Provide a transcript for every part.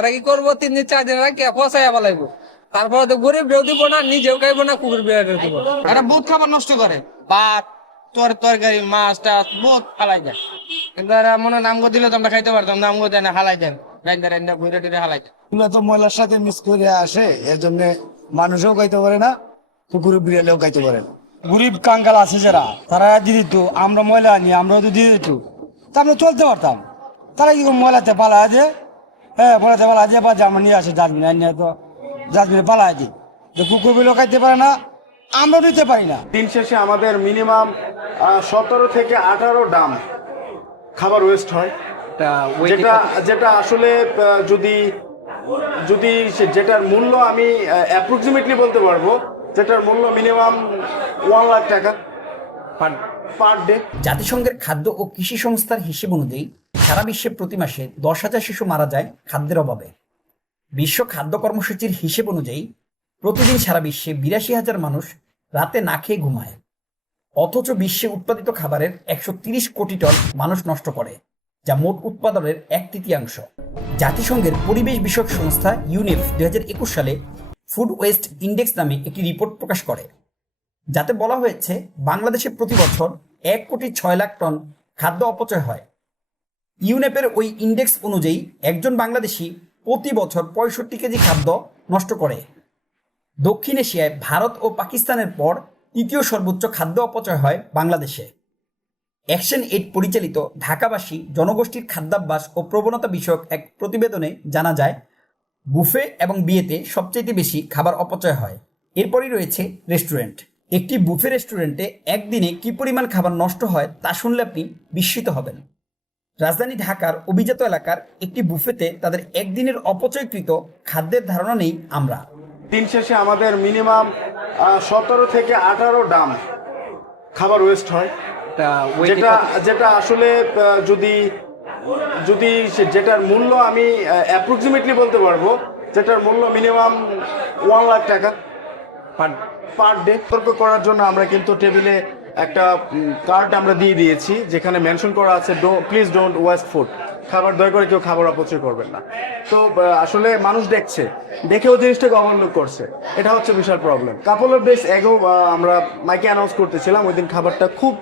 তারা কি করব? তিন দিন চার দিন রাখে ফসাইয়া পালাইবো তারপরে তো গরিব ঢেউ দিব না নিজেও খাইবো না কুকুর বিয়ে দিব। এটা বহুত খাবার নষ্ট করে। ভাত তোর তরকারি মাছ টাছ বহুত হালাই দেয়। কিন্তু এরা মনে হয় নামগো দিলে তো আমরা খাইতে পারতাম নামগো দেয় না হালাই দেন। রাইন্দা রাইন্দা ঘুরে টুরে হালাই দেন এগুলো তো ময়লার সাথে মিক্স করে আসে এর জন্য মানুষও খাইতে পারে না কুকুর বিড়ালেও খাইতে পারে না। গরিব কাঙ্কাল আছে যারা তারা দিয়ে দিত আমরা ময়লা আনি আমরাও তো দিয়ে দিত। তা আমরা চলতে পারতাম। তারা কি ময়লাতে পালা আছে হ্যাঁ ময়লাতে পালা আছে বা জামা নিয়ে আসে ডাস্টবিন নিয়ে তো ডাস্টবিনে পালা আছে তো কুকুর বিড়ালেও খাইতে পারে না আমরাও নিতে পারি না। দিন শেষে আমাদের মিনিমাম সতেরো থেকে আঠারো ডাম খাবার ওয়েস্ট হয়। যেটা যেটা আসলে যদি যদি সে- যেটার মূল্য আমি অ্যাপ্রক্সিমেটলি বলতে পারব যেটার মূল্য মিনিমাম ওয়ান লাখ টাকা পার ডে জাতিসংঘের খাদ্য ও কৃষি সংস্থার হিসেব অনুযায়ী সারা বিশ্বে প্রতি মাসে দশ হাজার শিশু মারা যায় খাদ্যের অভাবে। বিশ্ব খাদ্য কর্মসূচির হিসেব অনুযায়ী প্রতিদিন সারা বিশ্বে বিরাশি হাজার মানুষ রাতে না খেয়ে ঘুমায়। অথচ বিশ্বে উৎপাদিত খাবারের একশো তিরিশ কোটি টন মানুষ নষ্ট করে, যা মোট উৎপাদনের এক তৃতীয়াংশ। জাতিসংঘের পরিবেশ বিষয়ক সংস্থা ইউনেফ দু সালে ফুড ওয়েস্ট ইন্ডেক্স নামে একটি রিপোর্ট প্রকাশ করে, যাতে বলা হয়েছে বাংলাদেশে প্রতি বছর এক কোটি ছয় লাখ টন খাদ্য অপচয় হয়। ইউনেপের ওই ইন্ডেক্স অনুযায়ী একজন বাংলাদেশি প্রতি বছর পঁয়ষট্টি কেজি খাদ্য নষ্ট করে। দক্ষিণ এশিয়ায় ভারত ও পাকিস্তানের পর তৃতীয় সর্বোচ্চ খাদ্য অপচয় হয় বাংলাদেশে। অ্যাকশন এইড পরিচালিত ঢাকাবাসী জনগোষ্ঠীর খাদ্যাভ্যাস ও প্রবণতা বিষয়ক এক প্রতিবেদনে জানা যায়, বুফে এবং বিয়েতে সবচেয়ে বেশি খাবার অপচয় হয়। এরপরই রয়েছে রেস্টুরেন্ট। একটি বুফে রেস্টুরেন্টে একদিনে কি পরিমাণ খাবার নষ্ট হয় তা শুনলে আপনি বিস্মিত হবেন। রাজধানী ঢাকার অভিজাত এলাকার একটি বুফেতে তাদের একদিনের অপচয়কৃত খাদ্যের ধারণা নেই আমরা। দিন শেষে আমাদের মিনিমাম সতেরো থেকে আঠারো ডাম খাবার ওয়েস্ট হয়। যেটা যেটা আসলে যদি যদি সে- যেটার মূল্য আমি অ্যাপ্রক্সিমেটলি বলতে পারব যেটার মূল্য মিনিমাম ওয়ান লাখ টাকা পার ডে সতর্ক করার জন্য আমরা কিন্তু টেবিলে একটা কার্ড আমরা দিয়ে দিয়েছি, যেখানে মেনশন করা আছে do please don't waste food খাবার দয়া করে কেউ খাবার অপচয় করবেন না। তো আসলে মানুষ দেখছে, দেখেও জিনিসটাকে অবহেলা করছে। এটা হচ্ছে বিশাল problem couple of days ago আমরা মাইকে অ্যানাউন্স করতেছিলাম, ওই দিন খাবারটা খুব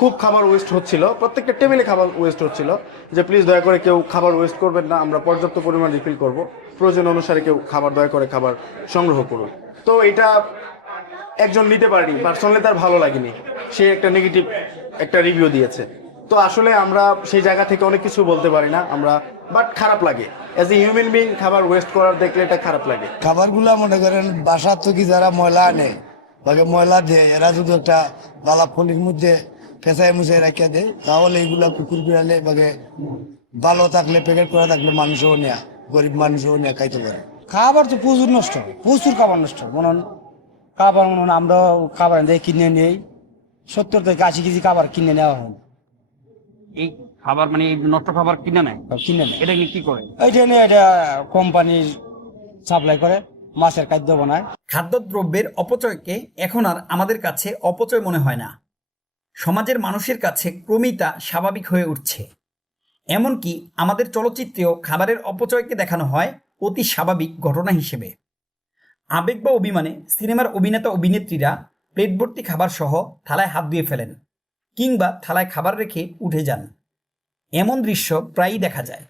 খুব খাবার ওয়েস্ট হচ্ছিল। প্রত্যেকটা টেবিলে খাবার ওয়েস্ট হচ্ছিল, যে প্লিজ দয়া করে কেউ খাবার ওয়েস্ট করবেন না, আমরা পর্যাপ্ত পরিমাণ রিফিল করব। প্রয়োজন অনুসারে কেউ খাবার, দয়া করে খাবার সংগ্রহ করুন। তো, এটা একজন নিতে পারেনি পার্সোনালি তার ভালো লাগেনি। সে একটা নেগেটিভ একটা রিভিউ দিয়েছে। তো আসলে আমরা সেই জায়গা থেকে অনেক কিছু বলতে পারি না আমরা বাট খারাপ লাগে। অ্যাজ এ হিউম্যান বিং খাবার ওয়েস্ট করার দেখলে এটা খারাপ লাগে। খাবারগুলা মনে করেন বাসার তো কি যারা ময়লা আনে বাকি ময়লা দেয় এরা যদি একটা বালা ফলির মধ্যে পেঁচায় মুছে রাখিয়া দেয় তাহলে এইগুলা কুকুর বিড়ালে বাগে ভালো থাকলে প্যাকেট করা থাকলে মানুষও নেয়া গরিব মানুষও নেয়া খাইতে পারে। খাবার তো প্রচুর নষ্ট হয় প্রচুর খাবার নষ্ট হয়। মনে খাবার মনে হন আমরাও খাবার দিয়ে কিনে নেই। সত্তর থেকে আশি কেজি খাবার কিনে নেওয়া হয়। এই খাবার মানে নষ্ট খাবার কিনে নেয়? কিনে নেয়। এটা নিয়ে কি করে? এইটা নিয়ে এটা কোম্পানির সাপ্লাই করে মাছের খাদ্য বানায়। খাদ্যদ্রব্যের অপচয়কে এখন আর আমাদের কাছে অপচয় মনে হয় না। সমাজের মানুষের কাছে ক্রমেই তা স্বাভাবিক হয়ে উঠছে। এমনকি আমাদের চলচ্চিত্রেও খাবারের অপচয়কে দেখানো হয় অতি স্বাভাবিক ঘটনা হিসেবে। আবেগ বা অভিমানে সিনেমার অভিনেতা, অভিনেত্রীরা প্লেটভর্তি খাবার সহ থালায় হাত ধুয়ে ফেলেন কিংবা থালায় খাবার রেখে উঠে যান। এমন দৃশ্য প্রায়ই দেখা যায়।